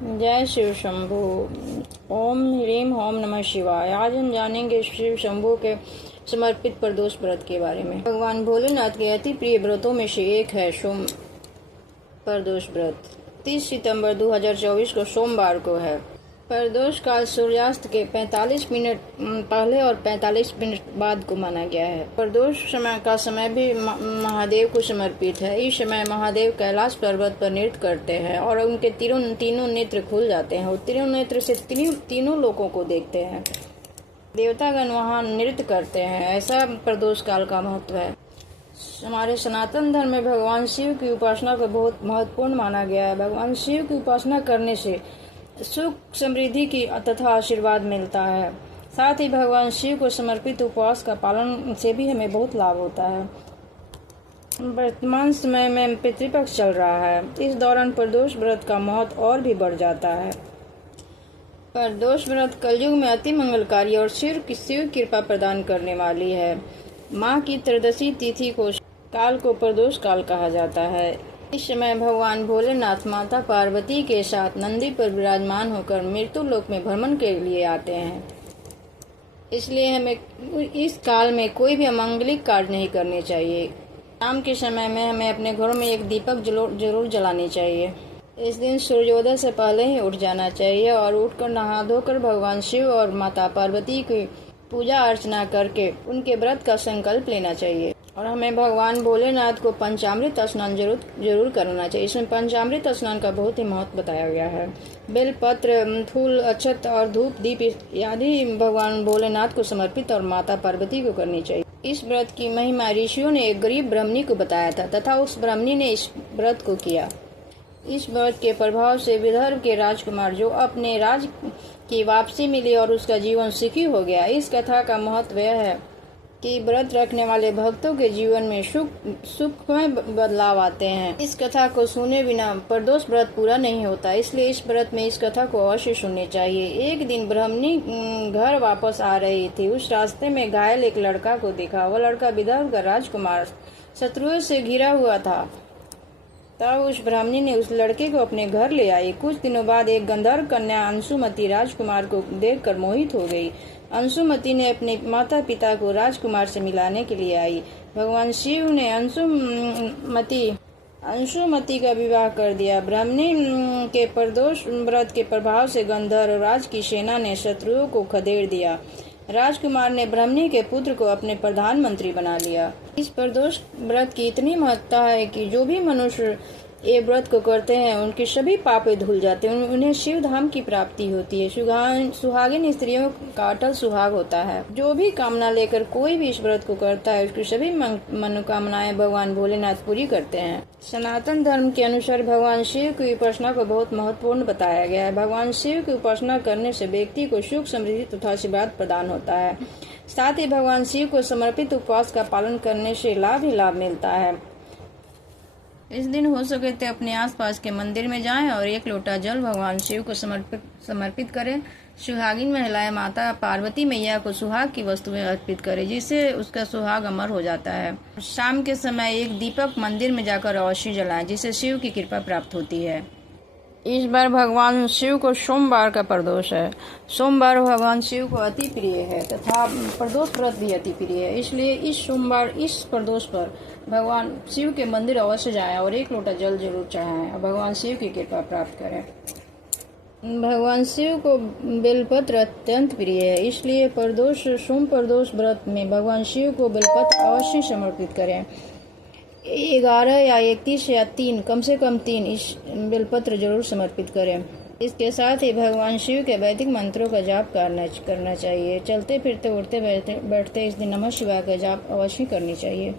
जय शिव शंभू। ओम ह्रीम ओम नमः शिवाय। आज हम जानेंगे शिव शंभू के समर्पित प्रदोष व्रत के बारे में। भगवान भोलेनाथ के अति प्रिय व्रतों में से एक है सोम प्रदोष व्रत। 30 सितंबर 2024 को सोमवार को है। प्रदोष काल सूर्यास्त के 45 मिनट पहले और 45 मिनट बाद को माना गया है। प्रदोष समय का समय भी महादेव को समर्पित है। इस समय महादेव कैलाश पर्वत पर नृत्य करते हैं और उनके तीनों नेत्र खुल जाते हैं और तीनों नेत्र से तीनों लोगों को देखते हैं। देवतागण वहां नृत्य करते हैं। ऐसा प्रदोष काल का महत्व है। हमारे सनातन धर्म में भगवान शिव की उपासना को बहुत महत्वपूर्ण माना गया है। भगवान शिव की उपासना करने से सुख समृद्धि की तथा आशीर्वाद मिलता है। साथ ही भगवान शिव को समर्पित उपवास का पालन से भी हमें बहुत लाभ होता है। वर्तमान समय में पितृपक्ष चल रहा है। इस दौरान प्रदोष व्रत का महत्व और भी बढ़ जाता है। प्रदोष व्रत कलयुग में अति मंगलकारी और शिव की कृपा प्रदान करने वाली है। माँ की त्रयोदशी तिथि को काल को प्रदोष काल कहा जाता है। इस समय भगवान भोलेनाथ माता पार्वती के साथ नंदी पर विराजमान होकर मृत्यु लोक में भ्रमण के लिए आते हैं। इसलिए हमें इस काल में कोई भी अमंगलिक कार्य नहीं करने चाहिए। शाम के समय में हमें अपने घरों में एक दीपक जरूर जलानी चाहिए। इस दिन सूर्योदय से पहले ही उठ जाना चाहिए और उठकर नहा धोकर भगवान शिव और माता पार्वती की पूजा अर्चना करके उनके व्रत का संकल्प लेना चाहिए। और हमें भगवान भोलेनाथ को पंचामृत स्नान जरूर करना चाहिए। इसमें पंचामृत स्नान का बहुत ही महत्व बताया गया है। बेलपत्र, फूल, अक्षत और धूप दीप आदि भगवान भोलेनाथ को समर्पित और माता पार्वती को करनी चाहिए। इस व्रत की महिमा ऋषियों ने एक गरीब ब्राह्मणी को बताया था तथा उस ब्राह्मणी ने इस व्रत को किया। इस व्रत के प्रभाव से विदर्भ के राजकुमार जो अपने राज की वापसी मिली और उसका जीवन सुखी हो गया। इस कथा का महत्व यह है कि व्रत रखने वाले भक्तों के जीवन में सुखमय बदलाव आते हैं। इस कथा को सुने बिना प्रदोष व्रत पूरा नहीं होता, इसलिए इस व्रत में इस कथा को अवश्य सुननी चाहिए। एक दिन ब्राह्मणी घर वापस आ रही थी। उस रास्ते में घायल एक लड़का को देखा। वह लड़का विदर्भ का राजकुमार शत्रुओं से घिरा हुआ था। तब उस ब्राह्मणी ने उस लड़के को अपने घर ले आई। कुछ दिनों बाद एक गंधर्व कन्या अंशुमती राजकुमार को देखकर मोहित हो गई। अंशुमती ने अपने माता पिता को राजकुमार से मिलाने के लिए आई। भगवान शिव ने अंशुमती का विवाह कर दिया। ब्राह्मणी के प्रदोष व्रत के प्रभाव से गंधर्व राज की सेना ने शत्रुओं को खदेड़ दिया। राजकुमार ने ब्राह्मणी के पुत्र को अपने प्रधानमंत्री बना लिया। इस प्रदोष व्रत की इतनी महत्ता है कि जो भी मनुष्य ये व्रत को करते हैं उनके सभी पापे धुल जाते हैं। उन्हें शिव धाम की प्राप्ति होती है। सुहागिन स्त्रियों का अटल सुहाग होता है। जो भी कामना लेकर कोई भी इस व्रत को करता है उसकी सभी मनोकामनाएं भगवान भोलेनाथ पूरी करते हैं। सनातन धर्म के अनुसार भगवान शिव की उपासना को बहुत महत्वपूर्ण बताया गया है। भगवान शिव की उपासना करने से व्यक्ति को सुख समृद्धि तथा आशीर्वाद प्रदान होता है। साथ ही भगवान शिव को समर्पित उपवास का पालन करने से लाभ ही लाभ मिलता है। इस दिन हो सके तो अपने आसपास के मंदिर में जाएं और एक लोटा जल भगवान शिव को समर्पित करें। सुहागिन महिलाएं माता पार्वती मैया को सुहाग की वस्तुएं अर्पित करें, जिससे उसका सुहाग अमर हो जाता है। शाम के समय एक दीपक मंदिर में जाकर अवश्य जलाएं, जिससे शिव की कृपा प्राप्त होती है। इस बार भगवान शिव को सोमवार का प्रदोष है। सोमवार भगवान शिव को अति प्रिय है तथा प्रदोष व्रत भी अति प्रिय है। इसलिए इस सोमवार इस प्रदोष पर भगवान शिव के मंदिर अवश्य जाएं और एक लोटा जल जरूर चढ़ाएं और भगवान शिव की कृपा प्राप्त करें। भगवान शिव को बेलपत्र अत्यंत प्रिय है। इसलिए सोम प्रदोष व्रत में भगवान शिव को बेलपत्र अवश्य समर्पित करें। 11 या 31 या 3 कम से कम 3 इस बेलपत्र जरूर समर्पित करें। इसके साथ ही भगवान शिव के वैदिक मंत्रों का जाप करना चाहिए। चलते फिरते उठते बैठते इस दिन नमः शिवाय का जाप अवश्य करनी चाहिए।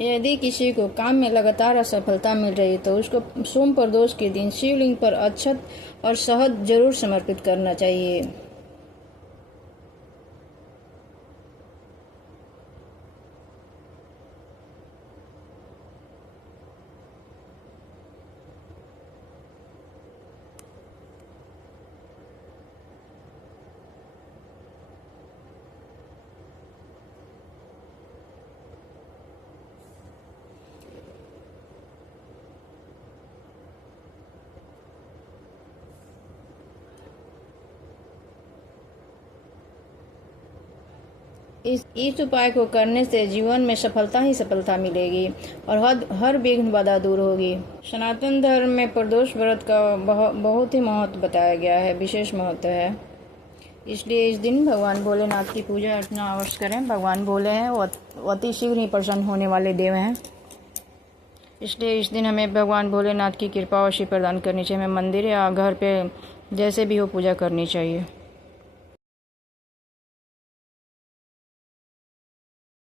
यदि किसी को काम में लगातार असफलता मिल रही तो उसको सोम प्रदोष के दिन शिवलिंग पर अक्षत और शहद जरूर समर्पित करना चाहिए। इस उपाय को करने से जीवन में सफलता ही सफलता मिलेगी और हर विघ्न बाधा दूर होगी। सनातन धर्म में प्रदोष व्रत का बहुत ही महत्व बताया गया है, विशेष महत्व है। इसलिए इस दिन भगवान भोलेनाथ की पूजा अर्चना अवश्य करें। भगवान भोले हैं, वो अति शीघ्र ही प्रसन्न होने वाले देव हैं। इसलिए इस दिन हमें भगवान भोलेनाथ की कृपा अवश्य प्रदान करनी चाहिए। हमें मंदिर या घर पे जैसे भी हो पूजा करनी चाहिए।